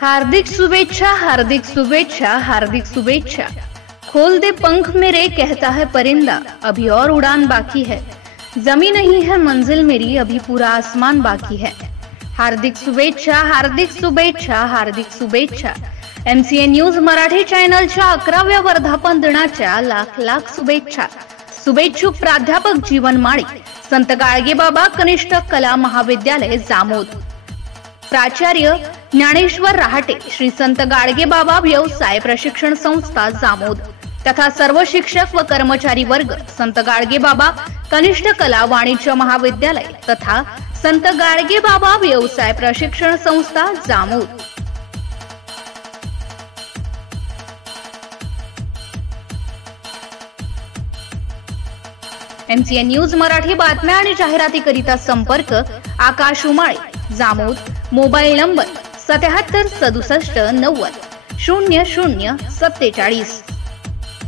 हार्दिक शुभेच्छा, हार्दिक शुभेच्छा, हार्दिक शुभेच्छा। खोल दे पंख मेरे कहता है परिंदा, अभी और उड़ान बाकी है। जमी नहीं है मंजिल मेरी, अभी पूरा आसमान बाकी है। हार्दिक शुभेच्छा, हार्दिक शुभेच्छा, हार्दिक शुभेच्छा। MCA न्यूज मराठी चॅनलच्या 11व्या वर्धापन दिनाच्या लाख लाख शुभेच्छा। शुभेच्छुक प्राध्यापक जीवन माळी, संत गाडगेबाबा कनिष्ठ कला महाविद्यालय जामोद, प्राचार्य ज्ञानेश्वर रहाटे, श्री संत गाडगेबाबा व्यवसाय प्रशिक्षण संस्था जामोद तथा सर्व शिक्षक व कर्मचारी वर्ग, संत गाडगेबाबा कनिष्ठ कला वाणिज्य महाविद्यालय तथा संत गाडगेबाबा व्यवसाय प्रशिक्षण संस्था जामोद। MCA न्यूज मराठी बातम्या आणि जाहिरातीकरिता संपर्क आकाश उमाळे, जामोद, मोबाईल नंबर 77 67 90 00 47।